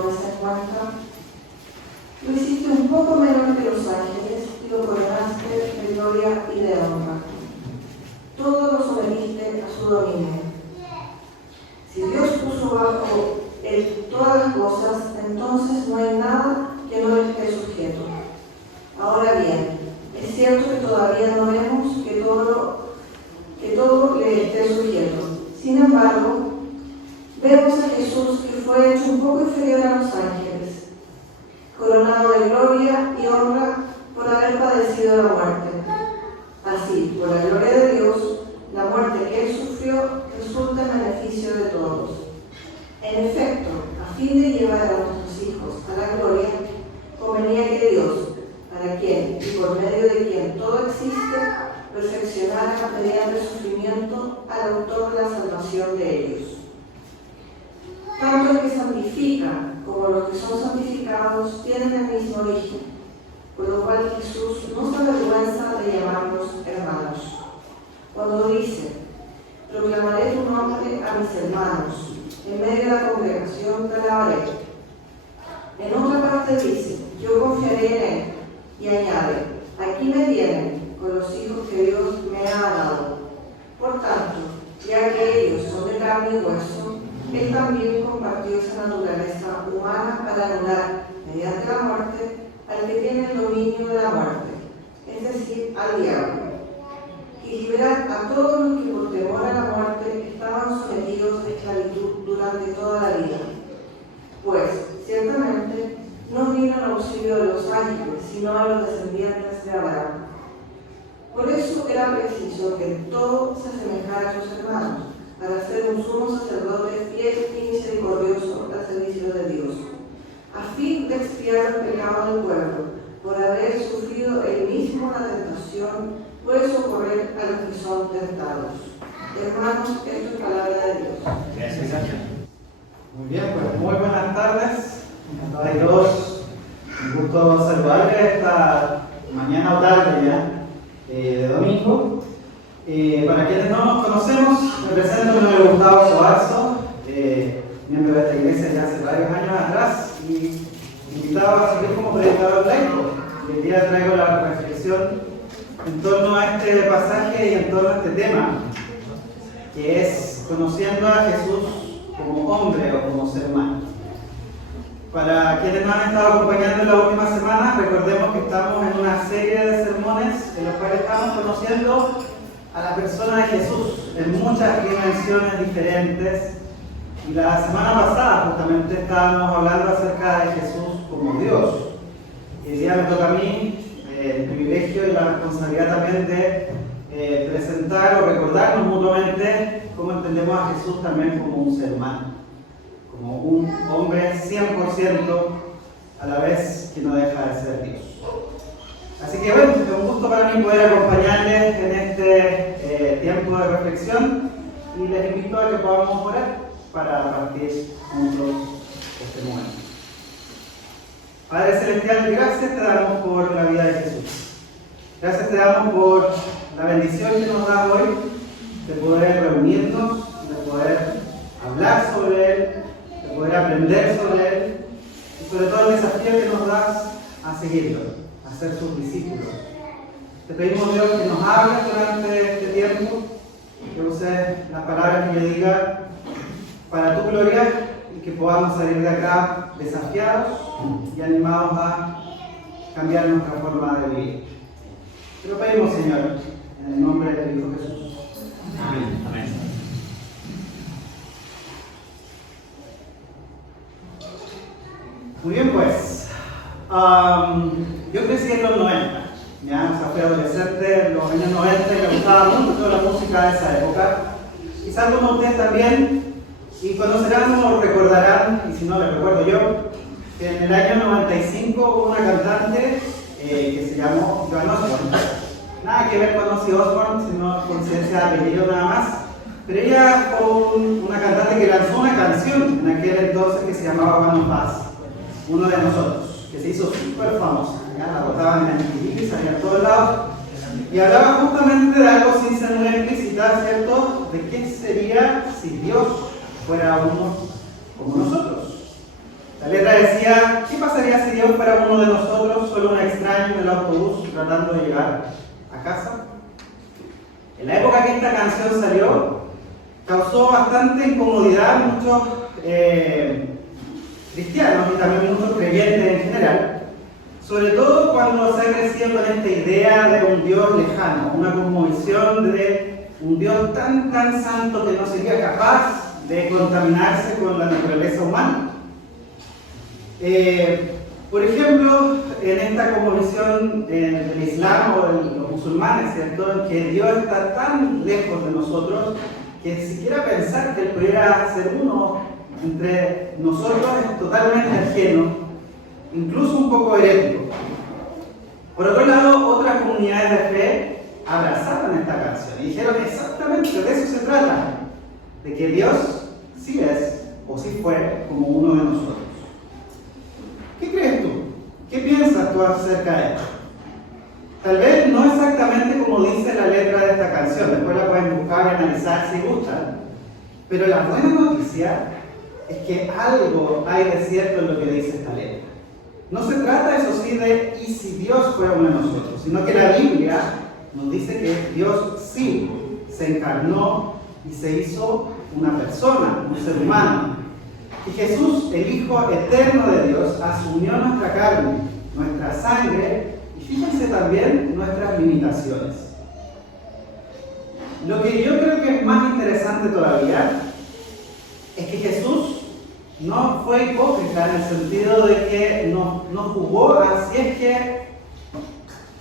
tomes en cuenta. Lo hiciste un poco menor que los ángeles y lo coronaste de gloria y de honra. Todo lo sometiste a su dominio. Si Dios puso bajo él todas las cosas, entonces no hay nada que no le esté sujeto. Ahora bien, es cierto que todavía no vemos que todo le esté sujeto. Sin embargo, vemos a Jesús que fue hecho un poco inferior a los ángeles, coronado de gloria y honra por haber padecido la muerte. Así, por la gloria de Dios, la muerte que él sufrió resulta en beneficio de todos. En efecto, a fin de llevar a nuestros hijos a la gloria, convenía que Dios, para quien y por medio de quien todo existe, perfeccionara mediante el sufrimiento al autor de la salvación de ellos. Tanto el que santifica como los que son santificados tienen el mismo origen, por lo cual Jesús no se avergüenza de llamarlos hermanos. Cuando dice, proclamaré tu nombre a mis hermanos, en medio de la congregación te alabaré. En otra parte dice, yo confiaré en él, y añade, aquí me tienen con los hijos que Dios me ha dado. Por tanto, ya que ellos son de carne y hueso, él también compartió esa naturaleza humana para anular, mediante la muerte, al que tiene el dominio de la muerte, es decir, al diablo, y liberar a todos los que por temor a la muerte estaban sometidos a esclavitud durante toda la vida. Pues, ciertamente, no vino en auxilio de los ángeles, sino a los descendientes de Abraham. Por eso era preciso que todo se asemejara a sus hermanos, para ser un sumo sacerdote fiel y misericordioso al servicio de Dios, a fin de expiar el pecado del pueblo, por haber sufrido él mismo la tentación, puede socorrer a los que son tentados. Hermanos, esto es palabra de Dios. Gracias. Muy bien, pues muy buenas tardes a todos. Un gusto saludarles esta mañana o tarde ya de domingo. Para quienes no nos conocemos, me presento, mi nombre es Gustavo Sobarzo, miembro de esta iglesia ya hace varios años atrás y invitado a seguir como predicador laico. Hoy día traigo la reflexión en torno a este pasaje y en torno a este tema, que es conociendo a Jesús como hombre o como ser humano. Para quienes nos han estado acompañando en la última semana, recordemos que estamos en una serie de sermones en los cuales estamos conociendo a la persona de Jesús en muchas dimensiones diferentes. Y la semana pasada justamente estábamos hablando acerca de Jesús como Dios. Y hoy día me toca a mí el privilegio y la responsabilidad también de presentar o recordarnos mutuamente cómo entendemos a Jesús también como un ser humano, como un hombre 100% a la vez que no deja de ser Dios. Así que bueno, es un gusto para mí poder acompañarles en este tiempo de reflexión y les invito a que podamos orar para partir juntos este momento. Padre Celestial, gracias te damos por la vida de Jesús. Gracias te damos por la bendición que nos da hoy de poder reunirnos, de poder hablar sobre Él, de poder aprender sobre Él y sobre todo el desafío que nos das a seguirlo, a ser sus discípulos. Te pedimos, Dios, que nos hables durante este tiempo, que uses las palabras que yo diga para tu gloria y que podamos salir de acá desafiados y animados a cambiar nuestra forma de vivir. Te lo pedimos, Señor, en el nombre de tu Hijo Jesús. Amén. Amén. Muy bien, pues, yo crecí en los 90, ya, o sea, fui adolescente en los años 90 y me gustaba mucho toda la música de esa época. Quizás como ustedes también, y conocerán o recordarán, y si no les recuerdo yo, que en el año 95 hubo una cantante que se llamó Joan Osborne. Nada que ver con Ozzy Osbourne, sino coincidencia de apellido nada más. Pero ella fue una cantante que lanzó una canción en aquel entonces que se llamaba One of Us, uno de nosotros, que se hizo súper famosa. La botaban en MTV, salía a todos lados. Y hablaba justamente de algo sin ser muy explícita, ¿cierto? De qué sería si Dios fuera uno como nosotros. La letra decía, ¿qué pasaría si Dios fuera uno de nosotros, solo un extraño en el autobús tratando de llegar a casa? En la época que esta canción salió, causó bastante incomodidad a muchos cristianos y también muchos creyentes en general, sobre todo cuando se ha crecido con esta idea de un Dios lejano, una cosmovisión de un Dios tan santo que no sería capaz de contaminarse con la naturaleza humana. Por ejemplo, en esta cosmovisión del Islam o de los musulmanes, ¿cierto?, que Dios está tan lejos de nosotros que siquiera pensar que Él pudiera ser uno entre nosotros es totalmente ajeno, incluso un poco herético. Por otro lado, otras comunidades de fe abrazaron esta canción y dijeron exactamente de eso se trata, de que Dios sí es o sí fue como uno de nosotros. ¿Qué crees tú? ¿Qué piensas tú acerca de esto? Tal vez no exactamente como dice la letra de esta canción, después la pueden buscar y analizar si gustan, pero la buena noticia es que algo hay de cierto en lo que dice esta letra. No se trata, eso sí, de ¿y si Dios fuera uno de nosotros?, sino que la Biblia nos dice que Dios sí se encarnó y se hizo una persona, un ser humano. Y Jesús, el Hijo eterno de Dios, asumió nuestra carne, nuestra sangre y fíjense también nuestras limitaciones. Lo que yo creo que es más interesante todavía es que Jesús no fue hipócrita en el sentido de que no jugó así es que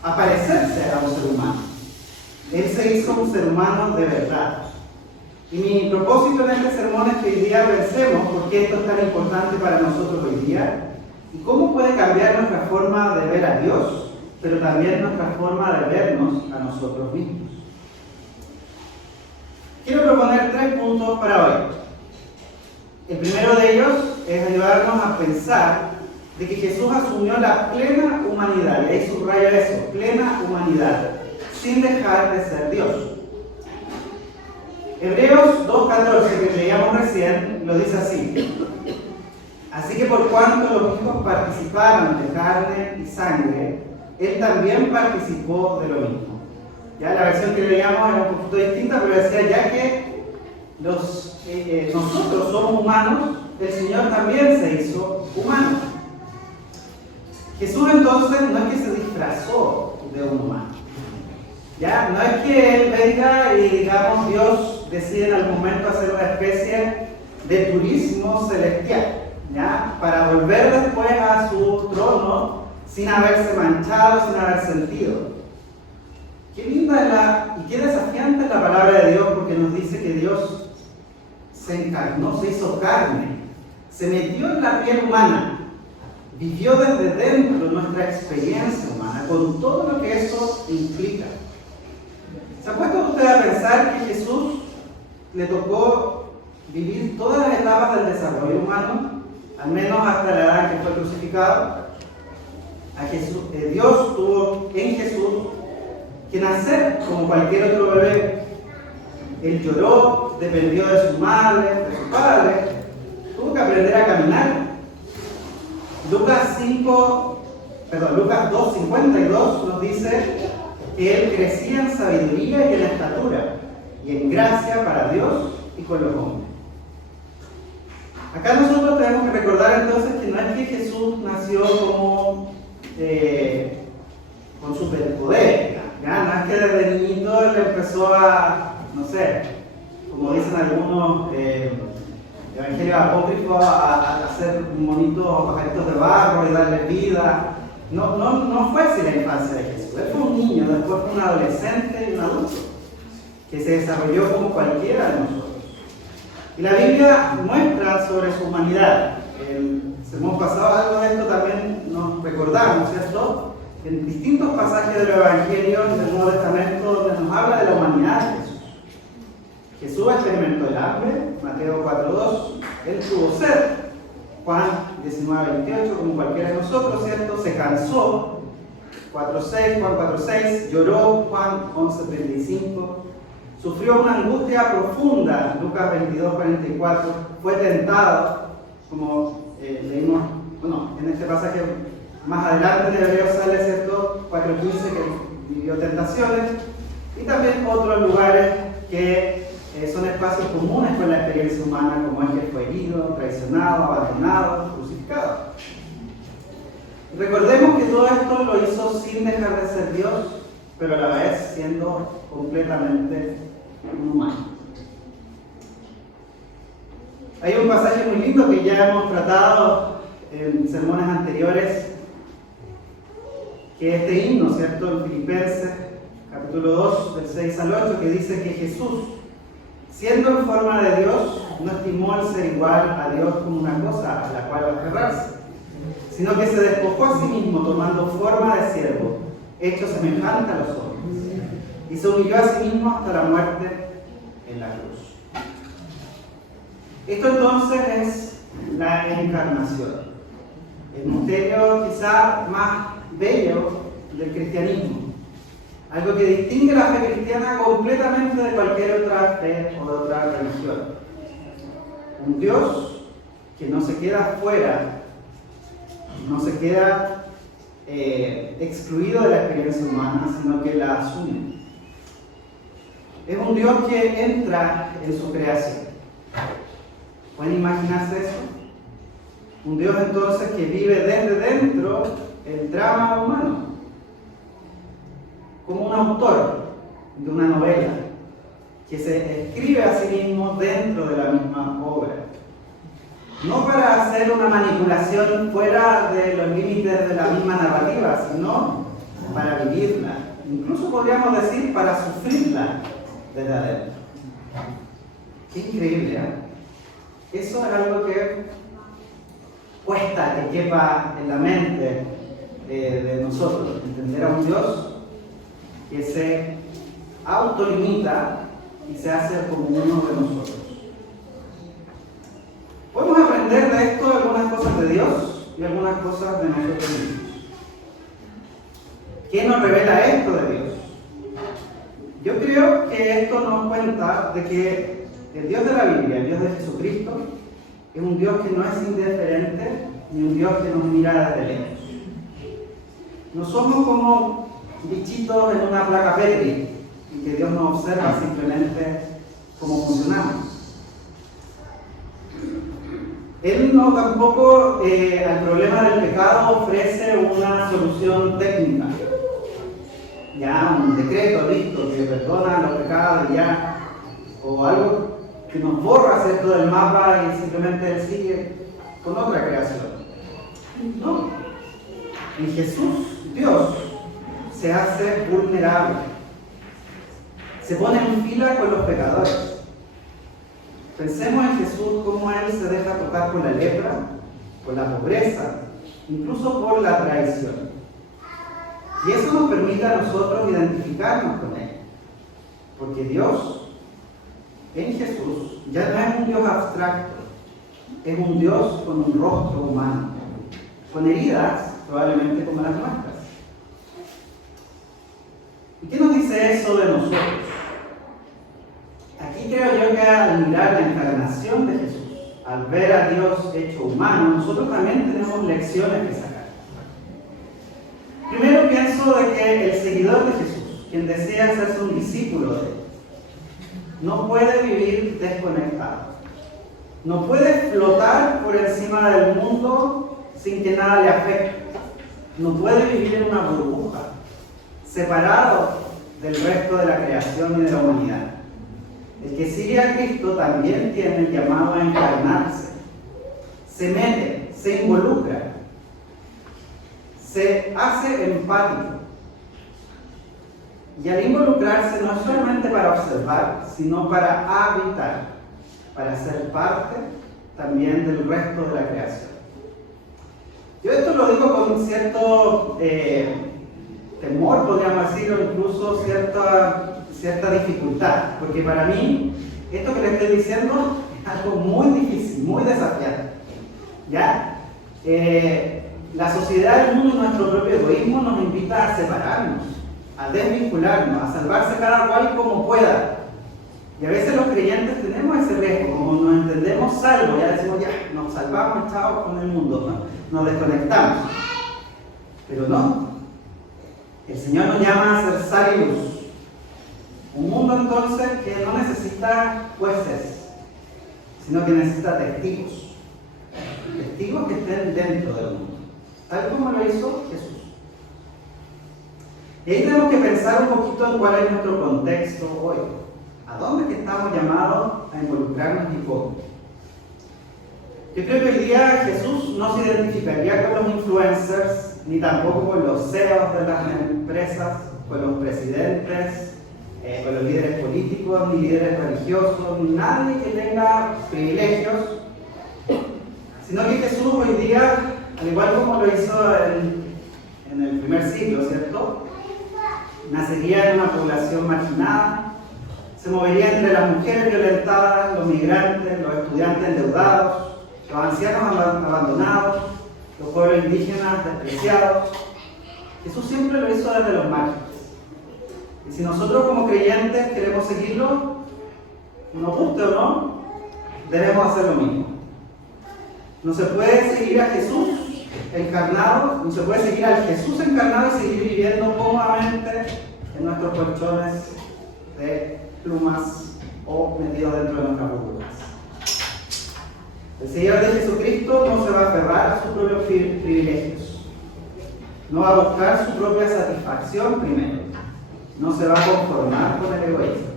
a parecerse a un ser humano. Él se hizo un ser humano de verdad. Y mi propósito en este sermón es que hoy día pensemos por qué esto es tan importante para nosotros hoy día y cómo puede cambiar nuestra forma de ver a Dios, pero también nuestra forma de vernos a nosotros mismos. Quiero proponer 3 puntos para hoy. El primero de ellos es ayudarnos a pensar de que Jesús asumió la plena humanidad, y ahí subrayo eso, plena humanidad, sin dejar de ser Dios. Hebreos 2:14, que leíamos recién, lo dice así: así que por cuanto los hijos participaron de carne y sangre, Él también participó de lo mismo. Ya la versión que leíamos era un poquito distinta, pero decía ya que nosotros somos humanos, el Señor también se hizo humano. Jesús entonces no es que se disfrazó de un humano. Ya, no es que Él venga y digamos Dios decide en algún momento hacer una especie de turismo celestial, ¿ya?, para volver después a su trono sin haberse manchado, sin haber sentido. Qué linda y qué desafiante es la palabra de Dios, porque nos dice que Dios se encarnó, se hizo carne, se metió en la piel humana, vivió desde dentro nuestra experiencia humana, con todo lo que eso implica. ¿Se ha puesto usted a pensar que Jesús le tocó vivir todas las etapas del desarrollo humano, al menos hasta la edad en que fue crucificado? Dios tuvo en Jesús que nacer como cualquier otro bebé. Él lloró, dependió de su madre, de su padre, tuvo que aprender a caminar. Lucas 2:52 nos dice que Él crecía en sabiduría y en estatura, y en gracia para Dios y con los hombres. Acá nosotros tenemos que recordar entonces que no es que Jesús nació como con superpoder, ¿ya? No es que desde niñito Él empezó a, no sé, como dicen algunos evangelios apócrifos, a hacer monitos, pajaritos de barro y darle vida. No fue así la infancia de Jesús. Él fue un niño, después fue un adolescente y un adulto que se desarrolló como cualquiera de nosotros. Y la Biblia muestra sobre su humanidad. El sermón pasado algo de esto también nos recordamos, ¿cierto? En distintos pasajes de los evangelios del Nuevo Testamento donde nos habla de la humanidad de Jesús. Jesús experimentó el hambre, Mateo 4:2, Él tuvo sed, Juan 19:28, como cualquiera de nosotros, ¿cierto? Se cansó, 4:6, Juan 4:6, lloró, Juan 11:35, sufrió una angustia profunda, Lucas 22:44, fue tentado, como leímos bueno, en este pasaje más adelante de Hebreos sale, ¿cierto? 4:15, que vivió tentaciones, y también otros lugares que son espacios comunes con la experiencia humana, como el que fue herido, traicionado, abandonado, crucificado. Recordemos que todo esto lo hizo sin dejar de ser Dios, pero a la vez siendo completamente humano. Hay un pasaje muy lindo que ya hemos tratado en sermones anteriores, que es este himno, ¿cierto? En Filipenses, capítulo 2, del 6 al 8, que dice que Jesús, siendo en forma de Dios, no estimó el ser igual a Dios como una cosa a la cual aferrarse, sino que se despojó a sí mismo tomando forma de siervo, hecho semejante a los hombres, y se humilló a sí mismo hasta la muerte en la cruz. Esto entonces es la encarnación, el misterio quizá más bello del cristianismo, algo que distingue la fe cristiana completamente de cualquier otra fe o de otra religión. Un Dios que no se queda fuera, no se queda excluido de la experiencia humana, sino que la asume. Es un Dios que entra en su creación. ¿Pueden imaginarse eso? Un Dios entonces que vive desde dentro el drama humano, como un autor de una novela que se escribe a sí mismo dentro de la misma obra. No para hacer una manipulación fuera de los límites de la misma narrativa, sino para vivirla. Incluso podríamos decir para sufrirla desde adentro. Qué increíble, ¿eh? Eso es algo que cuesta que quepa en la mente de nosotros, entender a un Dios que se autolimita y se hace como uno de nosotros. Podemos aprender de esto algunas cosas de Dios y algunas cosas de nosotros mismos. ¿Qué nos revela esto de Dios? Yo creo que esto nos cuenta de que el Dios de la Biblia, el Dios de Jesucristo, es un Dios que no es indiferente ni un Dios que nos mira desde lejos. No somos como bichitos en una placa Petri y que Dios nos observa simplemente cómo funcionamos. Él no tampoco al problema del pecado ofrece una solución técnica. Ya un decreto listo que perdona los pecados y ya, o algo que nos borra, ¿cierto?, del mapa y simplemente Él sigue con otra creación. No. En Jesús, Dios se hace vulnerable. Se pone en fila con los pecadores. Pensemos en Jesús, cómo Él se deja tocar por la lepra, por la pobreza, incluso por la traición. Y eso nos permite a nosotros identificarnos con Él. Porque Dios, en Jesús, ya no es un Dios abstracto, es un Dios con un rostro humano, con heridas probablemente como las nuestras. ¿Y qué nos dice eso de nosotros? Aquí creo yo que al mirar la encarnación de Jesús, al ver a Dios hecho humano, nosotros también tenemos lecciones que sacar. Primero pienso de que el seguidor de Jesús, quien desea hacerse un discípulo de Él, no puede vivir desconectado. No puede flotar por encima del mundo sin que nada le afecte. No puede vivir en una burbuja, separado del resto de la creación y de la humanidad. El que sigue a Cristo también tiene el llamado a encarnarse. Se mete, se involucra, se hace empático. Y al involucrarse no es solamente para observar, sino para habitar, para ser parte también del resto de la creación. Yo esto lo digo con cierto temor, podríamos decir, o incluso cierta dificultad, porque para mí, esto que le estoy diciendo es algo muy difícil, muy desafiante. ¿Ya? La sociedad, el mundo y nuestro propio egoísmo nos invita a separarnos, a desvincularnos, a salvarse cada cual como pueda. Y a veces los creyentes tenemos ese riesgo, como nos entendemos salvos, ya decimos, ya, nos salvamos, chao, con el mundo, ¿no? Nos desconectamos. Pero no, el Señor nos llama a ser sal y luz. Un mundo entonces que no necesita jueces, sino que necesita testigos. Testigos que estén dentro del mundo, tal como lo hizo Jesús. Y ahí tenemos que pensar un poquito en cuál es nuestro contexto hoy. ¿A dónde es que estamos llamados a involucrarnos y cómo? Yo creo que hoy día Jesús no se identificaría con los influencers, ni tampoco con los CEOs de las empresas, con los presidentes, con los líderes políticos, ni líderes religiosos, ni nadie que tenga privilegios, sino que Jesús hoy día, al igual como lo hizo en el primer siglo, ¿cierto?, nacería en una población marginada, se movería entre las mujeres violentadas, los migrantes, los estudiantes endeudados, los ancianos abandonados, los pueblos indígenas despreciados. Jesús siempre lo hizo desde los márgenes. Y si nosotros como creyentes queremos seguirlo, nos guste o no, debemos hacer lo mismo. No se puede seguir a Jesús encarnado, no se puede seguir al Jesús encarnado y seguir viviendo cómodamente en nuestros colchones de plumas o metidos dentro de nuestras burbujas. El Señor de Jesucristo no se va a aferrar a sus propios privilegios, no va a buscar su propia satisfacción primero, no se va a conformar con el egoísmo.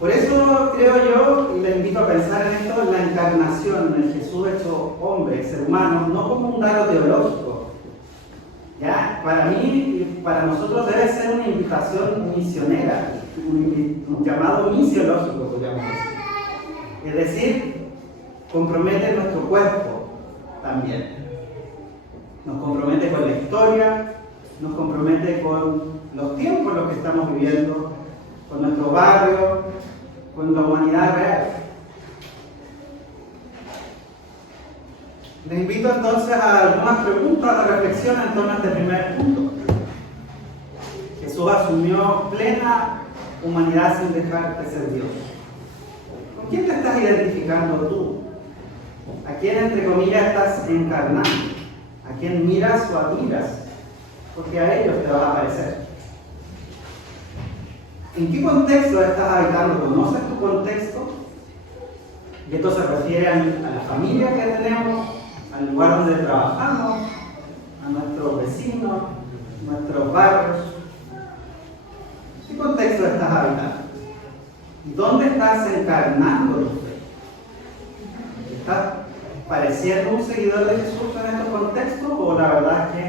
Por eso creo yo, y le invito a pensar en esto, en la encarnación, en el Jesús hecho hombre, ser humano, no como un dato teológico. ¿Ya? Para mí y para nosotros debe ser una invitación misionera, un llamado misiológico, podríamos decir. Es decir, compromete nuestro cuerpo también. Nos compromete con la historia, nos compromete con los tiempos en los que estamos viviendo, con nuestro barrio, con la humanidad real. Les invito entonces a algunas preguntas de reflexión en torno a este primer punto. Jesús asumió plena humanidad sin dejar de ser Dios. ¿Con quién te estás identificando tú? ¿A quién, entre comillas, estás encarnando? ¿A quién miras o admiras? Porque a ellos te vas a parecer. ¿En qué contexto estás habitando? ¿Conoces tu contexto? Y esto se refiere a la familia que tenemos, al lugar donde trabajamos, a nuestros vecinos, nuestros barrios. ¿Qué contexto estás habitando? ¿Y dónde estás encarnando tu fe? ¿Estás pareciendo un seguidor de Jesús en estos contextos? ¿O la verdad es que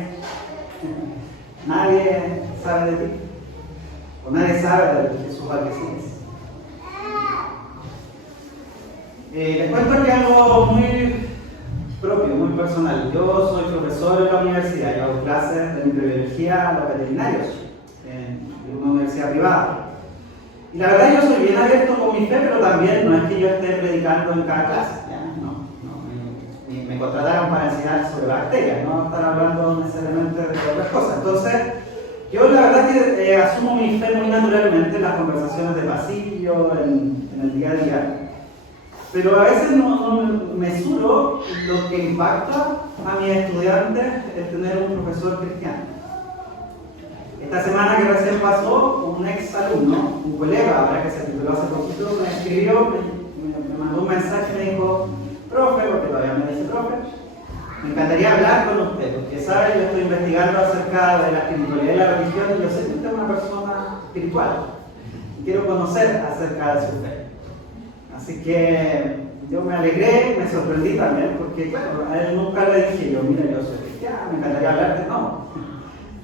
nadie sabe de ti? ¿O nadie sabe de Jesús al que sigues? Les cuento que algo muy propio, muy personal. Yo soy profesor en la universidad, yo hago clases de microbiología a los veterinarios en una universidad privada. Y la verdad yo soy bien abierto con mi fe, pero también no es que yo esté predicando en cada clase. Me contrataron para enseñar sobre bacterias, no estar hablando necesariamente de otras cosas. Entonces, yo la verdad que asumo mi fe muy naturalmente en las conversaciones de pasillo, en el día a día. Pero a veces no mesuro lo que impacta a mis estudiantes el tener un profesor cristiano. Esta semana que recién pasó, un ex alumno, un colega, ahora que se tituló hace poquito, me escribió, me mandó un mensaje y me dijo: profe, porque todavía me dice profe, me encantaría hablar con usted, porque sabe, yo estoy investigando acerca de la espiritualidad y la religión y yo sé que usted es una persona espiritual y quiero conocer acerca de su fe. Así que yo me alegré, me sorprendí también, porque claro, a él nunca le dije yo, mira, yo soy cristiano, me encantaría hablarte, no.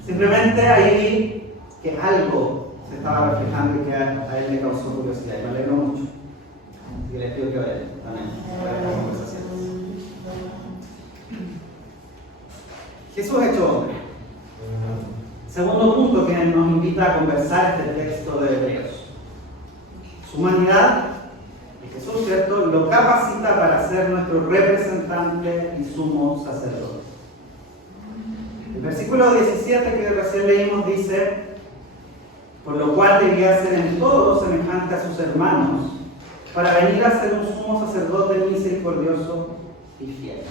Simplemente ahí vi que algo se estaba reflejando y que a él le causó curiosidad y me alegro mucho. Así que les pido que vayan también para esta conversación. Jesús hecho hombre. Segundo punto que nos invita a conversar este texto de Hebreos. Su humanidad, y Jesús, ¿cierto?, lo capacita para ser nuestro representante y sumo sacerdote. El versículo 17 que recién leímos dice: por lo cual debía ser en todo semejante a sus hermanos, para venir a ser un sumo sacerdote misericordioso y fiel.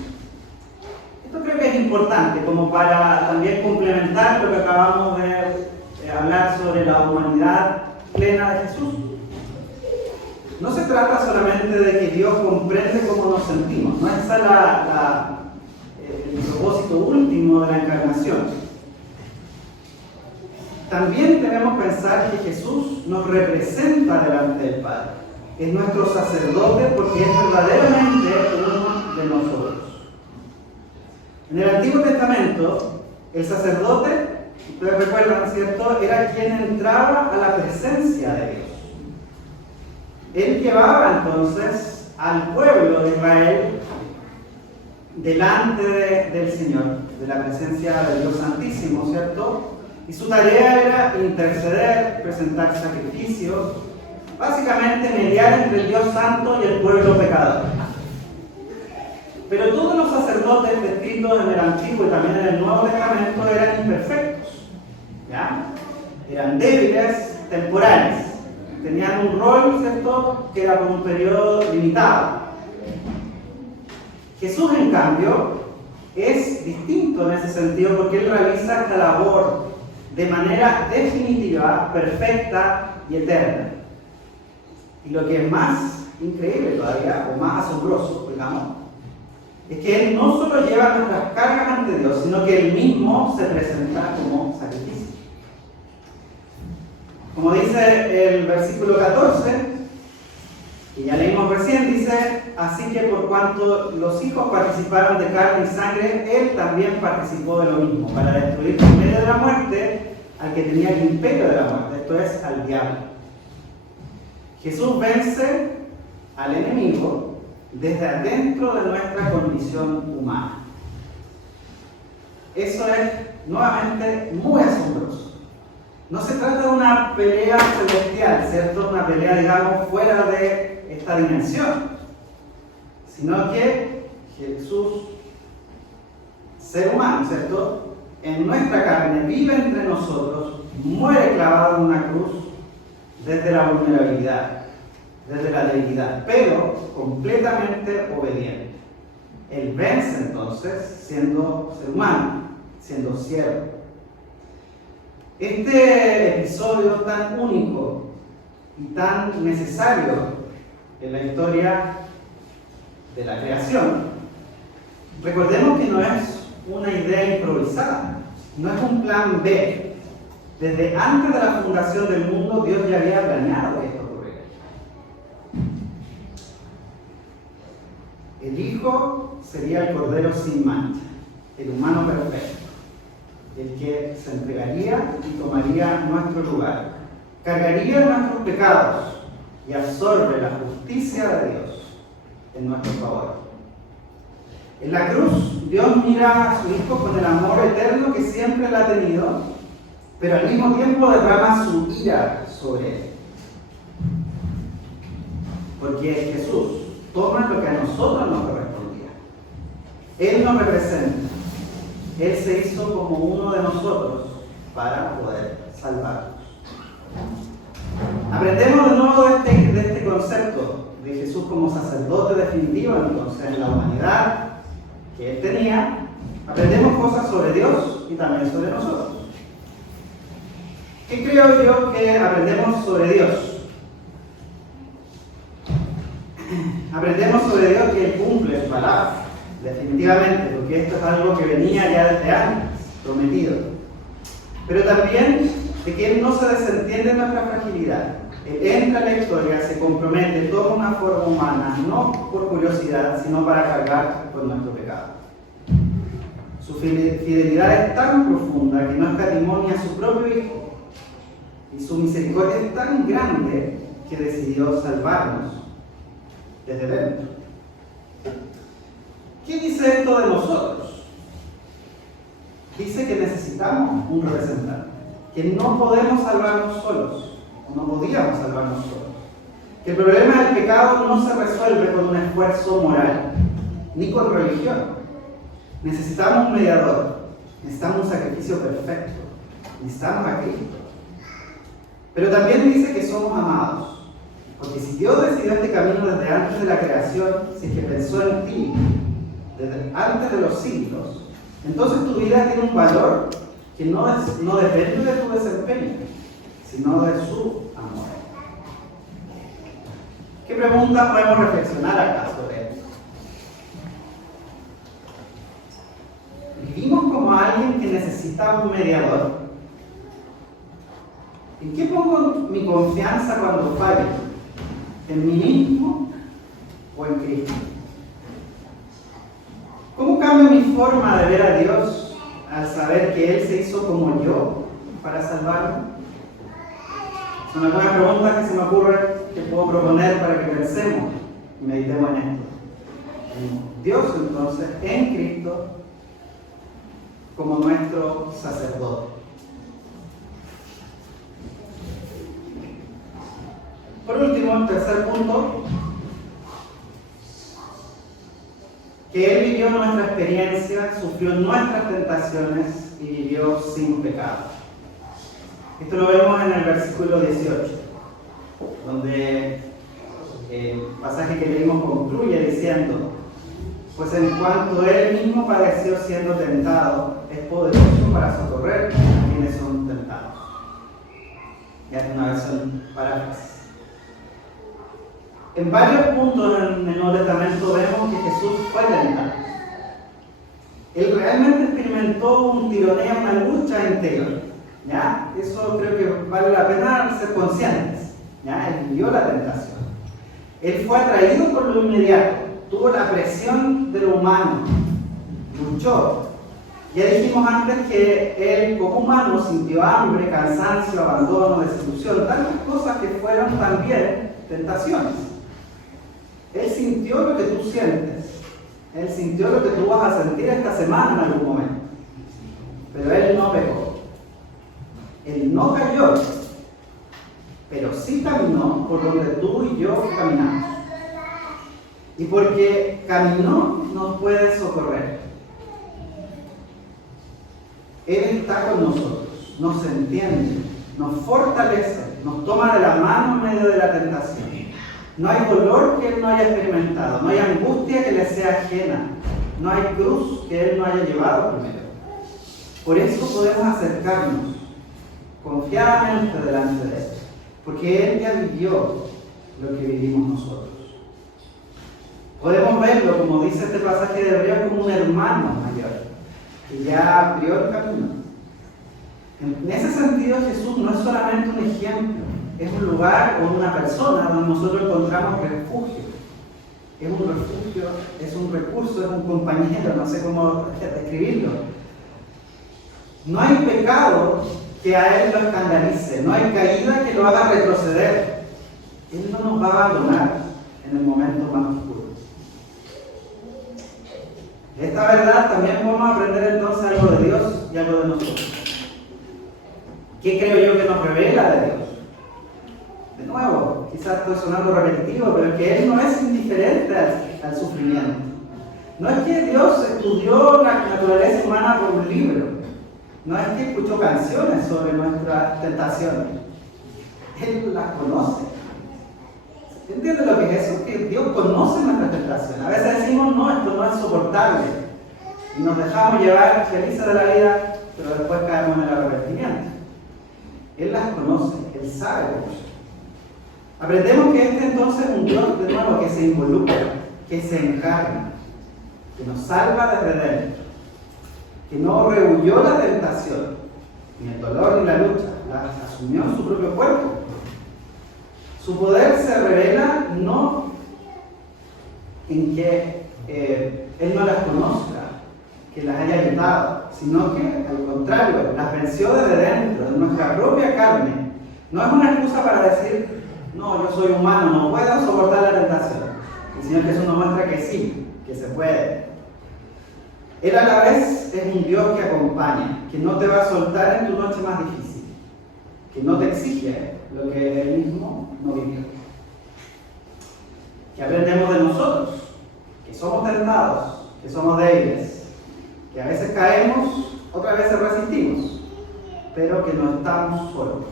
Esto creo que es importante, como para también complementar lo que acabamos de hablar sobre la humanidad plena de Jesús. No se trata solamente de que Dios comprende cómo nos sentimos, no es esa el propósito último de la encarnación. También debemos pensar que Jesús nos representa delante del Padre. Es nuestro sacerdote porque es verdaderamente uno de nosotros. En el Antiguo Testamento, el sacerdote, ustedes recuerdan, ¿cierto?, era quien entraba a la presencia de Dios. Él llevaba entonces al pueblo de Israel delante del Señor, de la presencia del Dios Santísimo, ¿cierto? Y su tarea era interceder, presentar sacrificios, básicamente mediar entre el Dios Santo y el pueblo pecador. Pero todos los sacerdotes descritos en el Antiguo y también en el Nuevo Testamento eran imperfectos, ¿ya? Eran débiles, temporales, tenían un rol, ¿cierto?, que era por un periodo limitado. Jesús, en cambio, es distinto en ese sentido porque Él realiza esta labor de manera definitiva, perfecta y eterna. Y lo que es más increíble todavía, o más asombroso, digamos, es que Él no solo lleva nuestras cargas ante Dios, sino que Él mismo se presenta como sacrificio. Como dice el versículo 14, que ya leímos recién, dice: así que por cuanto los hijos participaron de carne y sangre, Él también participó de lo mismo, para destruir por medio de la muerte al que tenía el imperio de la muerte, esto es, al diablo. Jesús vence al enemigo desde adentro de nuestra condición humana. Eso es, nuevamente, muy asombroso. No se trata de una pelea celestial, ¿cierto? Una pelea, digamos, fuera de esta dimensión, sino que Jesús, ser humano, ¿cierto?, en nuestra carne, vive entre nosotros, muere clavado en una cruz desde la vulnerabilidad, desde la debilidad, pero completamente obediente. Él vence entonces siendo ser humano, siendo siervo. Este episodio tan único y tan necesario en la historia de la creación, recordemos que no es una idea improvisada, no es un plan B. Desde antes de la fundación del mundo, Dios ya había planeado que esto ocurriera. El Hijo sería el Cordero sin mancha, el humano perfecto, el que se entregaría y tomaría nuestro lugar, cargaría nuestros pecados y absorbe la justicia de Dios en nuestro favor. En la cruz, Dios mira a su Hijo con el amor eterno que siempre le ha tenido, pero al mismo tiempo derrama su ira sobre él. Porque Jesús toma lo que a nosotros nos correspondía. Él nos representa. Él se hizo como uno de nosotros para poder salvarnos. Aprendemos de nuevo de este concepto de Jesús como sacerdote definitivo, entonces, en la humanidad que Él tenía. Aprendemos cosas sobre Dios y también sobre nosotros. ¿Qué creo yo que aprendemos sobre Dios? Aprendemos sobre Dios que Él cumple su palabra, definitivamente, porque esto es algo que venía ya desde antes, prometido. Pero también de que Él no se desentiende de nuestra fragilidad. Él entra en la historia, se compromete, toma una forma humana, no por curiosidad, sino para cargar con nuestro pecado. Su fidelidad es tan profunda que no escatimó ni a su propio Hijo, y su misericordia es tan grande que decidió salvarnos desde dentro. ¿Qué dice esto de nosotros? Dice que necesitamos un representante, que no podemos salvarnos solos, no podíamos salvarnos solos. Que el problema del pecado no se resuelve con un esfuerzo moral, ni con religión. Necesitamos un mediador, necesitamos un sacrificio perfecto, necesitamos a Cristo. Pero también dice que somos amados. Porque si Dios decidió este camino desde antes de la creación, si es que pensó en ti, desde antes de los siglos, entonces tu vida tiene un valor que no depende de tu desempeño, sino de su amor. ¿Qué preguntas podemos reflexionar acá sobre esto? ¿Vivimos como alguien que necesita un mediador? ¿En qué pongo mi confianza cuando fallo? ¿En mí mismo o en Cristo? ¿Cómo cambio mi forma de ver a Dios al saber que Él se hizo como yo para salvarme? Son algunas preguntas que se me ocurren que puedo proponer para que pensemos y meditemos en esto. En Dios, entonces, en Cristo, como nuestro sacerdote. Por último, el tercer punto, que Él vivió nuestra experiencia, sufrió nuestras tentaciones y vivió sin pecado. Esto lo vemos en el versículo 18, donde el pasaje que leímos concluye diciendo: pues en cuanto Él mismo padeció siendo tentado, es poderoso para socorrer a quienes son tentados. Ya es una versión paráfrasis. En varios puntos en el Nuevo Testamento vemos que Jesús fue tentado. Él realmente experimentó un tironeo, una lucha interior. ¿Ya? Eso creo que vale la pena ser conscientes. ¿Ya? Él vivió la tentación. Él fue atraído por lo inmediato, tuvo la presión de lo humano, luchó. Ya dijimos antes que él como humano sintió hambre, cansancio, abandono, desilusión, tantas cosas que fueron también tentaciones. Él sintió lo que tú sientes, él sintió lo que tú vas a sentir esta semana en algún momento, pero él no pecó, él no cayó, pero sí caminó por donde tú y yo caminamos. Y porque caminó, nos puede socorrer. Él está con nosotros, nos entiende, nos fortalece, nos toma de la mano en medio de la tentación. No hay dolor que Él no haya experimentado, no hay angustia que le sea ajena, no hay cruz que Él no haya llevado primero. Por eso podemos acercarnos confiadamente delante de Él, porque Él ya vivió lo que vivimos nosotros. Podemos verlo, como dice este pasaje de Hebreos, como un hermano mayor, que ya abrió el camino. En ese sentido, Jesús no es solamente un ejemplo, es un lugar o una persona donde nosotros encontramos refugio. Es un refugio, es un recurso, es un compañero, no sé cómo describirlo. No hay pecado que a Él lo escandalice, no hay caída que lo haga retroceder. Él no nos va a abandonar en el momento más oscuro. De esta verdad también podemos aprender entonces algo de Dios y algo de nosotros. ¿Qué creo yo que nos revela de Dios? De nuevo, quizás estoy sonando repetitivo, pero es que Él no es indiferente al sufrimiento. No es que Dios estudió la naturaleza humana por un libro. No es que escuchó canciones sobre nuestras tentaciones. Él las conoce. ¿Entiendes lo que es eso? Que Dios conoce nuestras tentaciones. A veces decimos, no, esto no es soportable. Y nos dejamos llevar felices de la vida, pero después caemos en el arrepentimiento. Él las conoce, Él sabe de eso. Aprendemos que este entonces es un Dios de nuevo que se involucra, que se encarna, que nos salva desde dentro, que no rehuyó la tentación, ni el dolor ni la lucha, la asumió en su propio cuerpo. Su poder se revela no en que Él no las conozca, que las haya evitado, sino que al contrario, las venció desde dentro, de nuestra propia carne. No es una excusa para decir, no, yo soy humano, no puedo soportar la tentación. El Señor Jesús nos muestra que sí, que se puede. Él a la vez es un Dios que acompaña, que no te va a soltar en tu noche más difícil, que no te exige lo que Él mismo no vivió. Que aprendemos de nosotros, que somos tentados, que somos débiles, que a veces caemos, otras veces resistimos, pero que no estamos solos,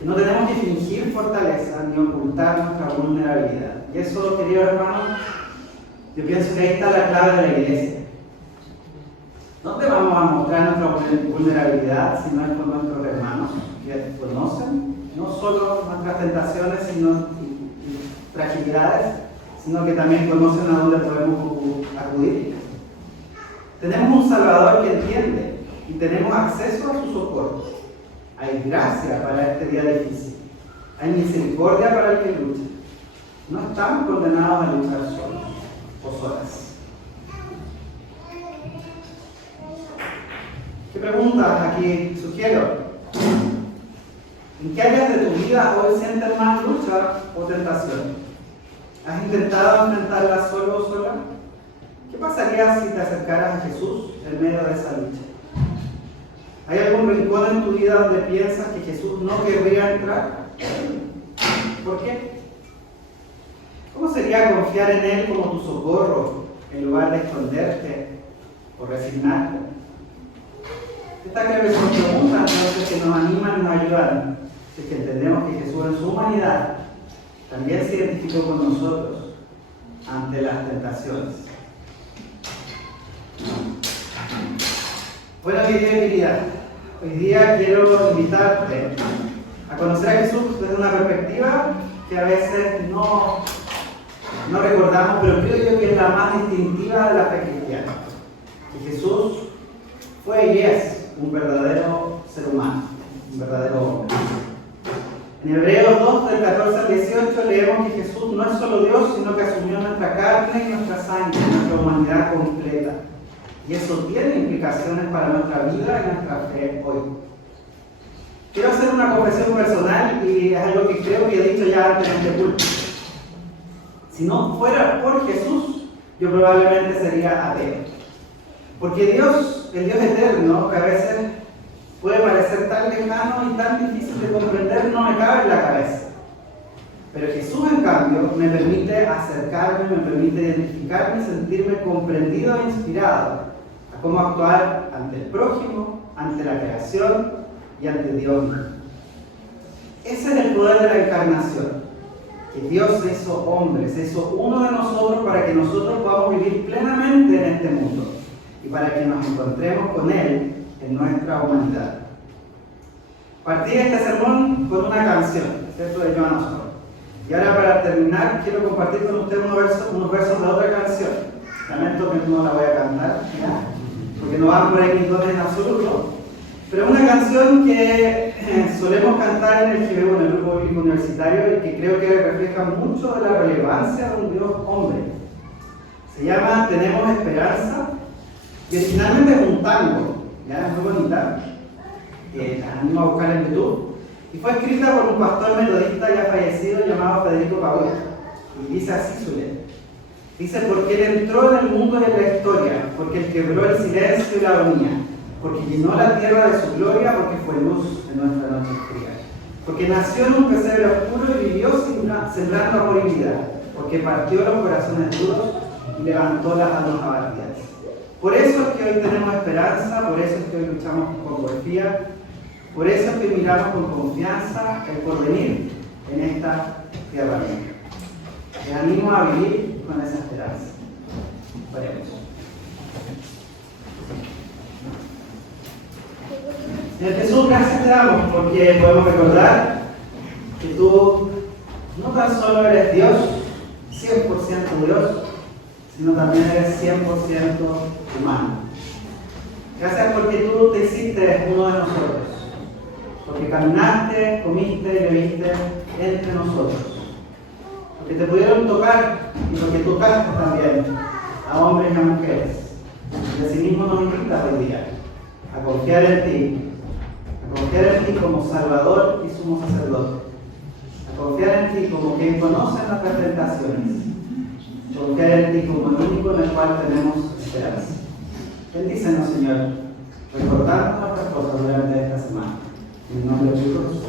que no tenemos que fingir fortaleza ni ocultar nuestra vulnerabilidad. Y eso, queridos hermanos, yo pienso que ahí está la clave de la iglesia. ¿Dónde vamos a mostrar nuestra vulnerabilidad si no es con nuestros hermanos que conocen no solo nuestras tentaciones y fragilidades, sino que también conocen a dónde podemos acudir? Tenemos un Salvador que entiende y tenemos acceso a su socorro. Hay gracia para este día difícil. Hay misericordia para el que lucha. No estamos condenados a luchar solos o solas. ¿Qué preguntas aquí sugiero? ¿En qué áreas de tu vida hoy sientes más lucha o tentación? ¿Has intentado enfrentarla solo o sola? ¿Qué pasaría si te acercaras a Jesús en medio de esa lucha? ¿Hay algún rincón en tu vida donde piensas que Jesús no querría entrar? ¿Por qué? ¿Cómo sería confiar en Él como tu socorro en lugar de esconderte o resignarte? Estas creo que son preguntas entonces que nos animan y nos ayudan, si es que entendemos que Jesús en su humanidad también se identificó con nosotros ante las tentaciones. Bueno, querida, hoy día quiero invitarte a conocer a Jesús desde una perspectiva que a veces no recordamos, pero creo yo que es la más distintiva de la fe cristiana. Que Jesús fue y es un verdadero ser humano, un verdadero hombre. En Hebreos 2, del 14 al 18, leemos que Jesús no es solo Dios, sino que asumió nuestra carne y nuestra sangre, nuestra humanidad completa. Y eso tiene implicaciones para nuestra vida y nuestra fe hoy. Quiero hacer una confesión personal y es algo que creo que he dicho ya antes en este culto. Si no fuera por Jesús, yo probablemente sería ateo. Porque Dios, el Dios eterno, que a veces puede parecer tan lejano y tan difícil de comprender, no me cabe en la cabeza. Pero Jesús, en cambio, me permite acercarme, me permite identificarme y sentirme comprendido e inspirado a cómo actuar ante el prójimo, ante la creación y ante Dios mismo. Ese es el poder de la encarnación, que Dios se hizo hombre, se hizo uno de nosotros para que nosotros podamos vivir plenamente en este mundo y para que nos encontremos con Él en nuestra humanidad. Partí este sermón con una canción, ¿cierto?, de Joan Osborne. Y ahora, para terminar, quiero compartir con ustedes unos versos de otra canción. Lamento que no la voy a cantar, ¿ya?, porque no van por ahí mis dones en absoluto. Pero es una canción que solemos cantar en el GBU, en el Grupo Bíblico Universitario, y que creo que refleja mucho de la relevancia de un Dios hombre. Se llama Tenemos Esperanza, y originalmente es un tango, ya es muy bonita, que las animo a buscar en YouTube, y fue escrita por un pastor metodista ya fallecido llamado Federico Paúl, y dice así su letra. Dice: porque Él entró en el mundo y en la historia, porque Él quebró el silencio y la agonía, porque llenó la tierra de su gloria, porque fue luz en nuestra noche fría, porque nació en un pesebre oscuro y vivió sembrando amor y vida, porque partió los corazones duros y levantó las almas abatidas. Por eso es que hoy tenemos esperanza, por eso es que hoy luchamos con porfía, por eso es que miramos con confianza el porvenir en esta tierra mía. Les animo a vivir con esa esperanza. Oremos. Señor Jesús, gracias te damos porque podemos recordar que tú no tan solo eres Dios, 100% Dios, sino también eres 100% humano. Gracias porque tú te hiciste uno de nosotros, porque caminaste, comiste y bebiste entre nosotros, porque te pudieron tocar y porque tocaste también a hombres y a mujeres. Y asimismo nos invitas hoy día a confiar en ti como Salvador y sumo sacerdote, a confiar en ti como quien conoce nuestras tentaciones, a confiar en ti como el único en el cual tenemos esperanza. Bendícenos, Señor, recordando nuestras cosas durante esta semana. En el nombre de Jesús.